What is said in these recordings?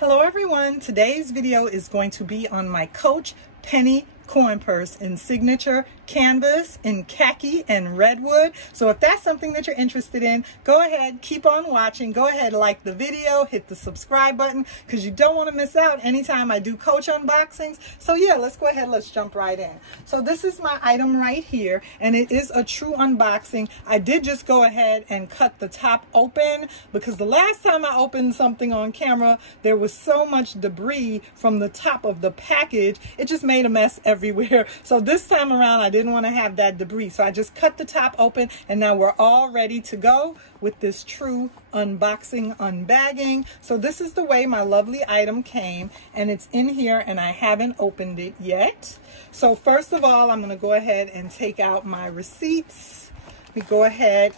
Hello everyone, today's video is going to be on my Coach Pennie coin purse in signature canvas in khaki and redwood. So if that's something that you're interested in, go ahead, keep on watching, go ahead, like the video, hit the subscribe button because you don't want to miss out anytime I do Coach unboxings. So yeah, let's go ahead, let's jump right in. So this is my item right here and it is a true unboxing. I did just go ahead and cut the top open because the last time I opened something on camera there was so much debris from the top of the package, it just made a mess everywhere. So this time around I didn't want to have that debris, so I just cut the top open and now we're all ready to go with this true unboxing unbagging. So this is the way my lovely item came and it's in here and I haven't opened it yet. So first of all, I'm going to go ahead and take out my receipts. Let me go ahead,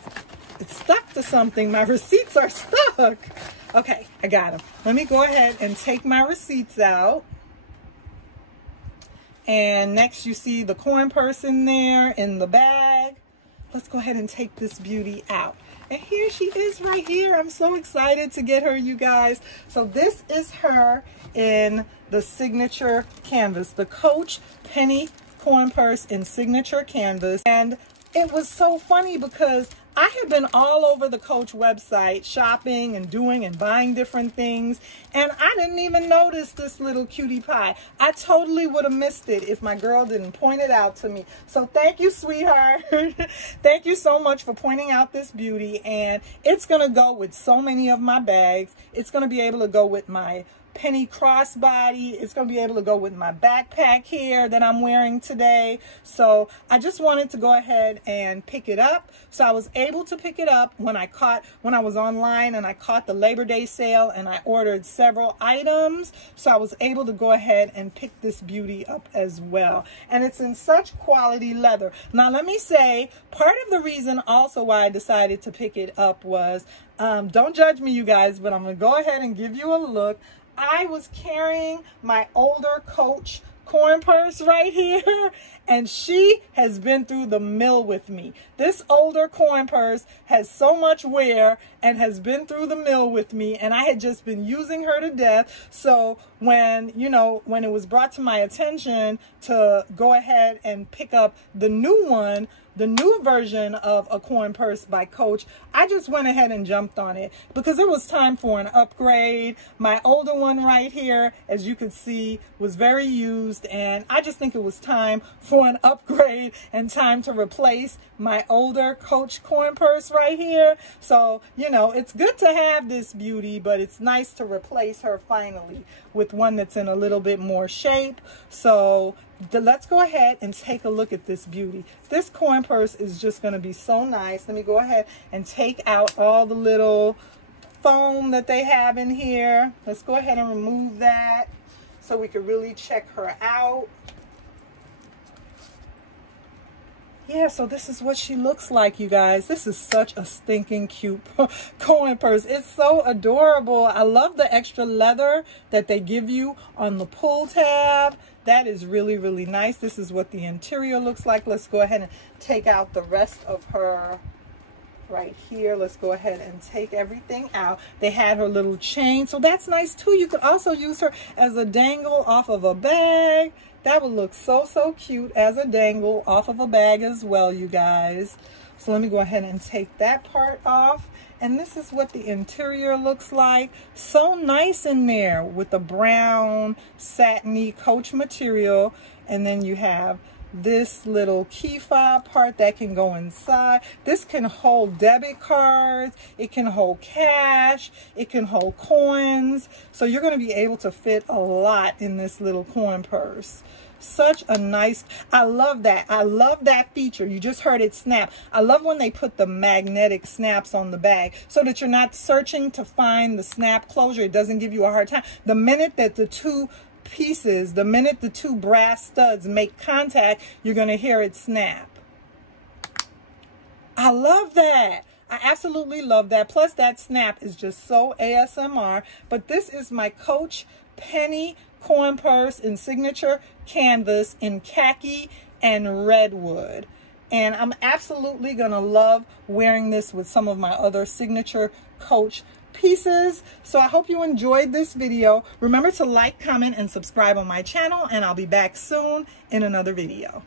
it's stuck to something, my receipts are stuck. Okay, I got them. Let me go ahead and take my receipts out. And next you see the coin purse in there in the bag. Let's go ahead and take this beauty out. And here she is right here. I'm so excited to get her, you guys. So this is her in the signature canvas, the Coach Pennie coin purse in signature canvas. And it was so funny because I had been all over the Coach website shopping and doing and buying different things, and I didn't even notice this little cutie pie. I totally would have missed it if my girl didn't point it out to me. So thank you, sweetheart. Thank you so much for pointing out this beauty, and it's going to go with so many of my bags. It's going to be able to go with my Pennie crossbody. It's going to be able to go with my backpack here that I'm wearing today. So I just wanted to go ahead and pick it up. So I was able to pick it up when I was online and I caught the Labor Day sale and I ordered several items. So I was able to go ahead and pick this beauty up as well. And it's in such quality leather. Now let me say, part of the reason also why I decided to pick it up was, don't judge me you guys, but I'm going to go ahead and give you a look. I was carrying my older Coach coin purse right here and she has been through the mill with me. This older coin purse has so much wear and has been through the mill with me, and I had just been using her to death. So when it was brought to my attention to go ahead and pick up the new one, the new version of a coin purse by Coach, I just went ahead and jumped on it because it was time for an upgrade. My older one right here, as you can see, was very used, and I just think it was time for an upgrade and time to replace my older Coach coin purse right here. So, it's good to have this beauty, but it's nice to replace her finally with one that's in a little bit more shape. So let's go ahead and take a look at this beauty. This coin purse is just going to be so nice. Let me go ahead and take out all the little foam that they have in here. Let's go ahead and remove that so we can really check her out. Yeah, so this is what she looks like, you guys. This is such a stinking cute coin purse. It's so adorable. I love the extra leather that they give you on the pull tab. That is really, really nice. This is what the interior looks like. Let's go ahead and take out the rest of her right here. Let's go ahead and take everything out. They had her little chain, so that's nice too. You could also use her as a dangle off of a bag. That would look so, so cute as a dangle off of a bag as well, you guys. So let me go ahead and take that part off. And this is what the interior looks like. So nice in there with the brown satiny Coach material. And then you have this little key fob part that can go inside. This can hold debit cards, it can hold cash, it can hold coins. So you're going to be able to fit a lot in this little coin purse. Such a nice, I love that. I love that feature. You just heard it snap. I love when they put the magnetic snaps on the bag so that you're not searching to find the snap closure. It doesn't give you a hard time. The minute that the two pieces, the minute the two brass studs make contact, you're going to hear it snap. I love that. I absolutely love that. Plus that snap is just so ASMR. But this is my Coach Pennie coin purse in signature canvas in khaki and redwood. And I'm absolutely going to love wearing this with some of my other signature Coach pieces. So I hope you enjoyed this video. Remember to like, comment, and subscribe on my channel, and I'll be back soon in another video.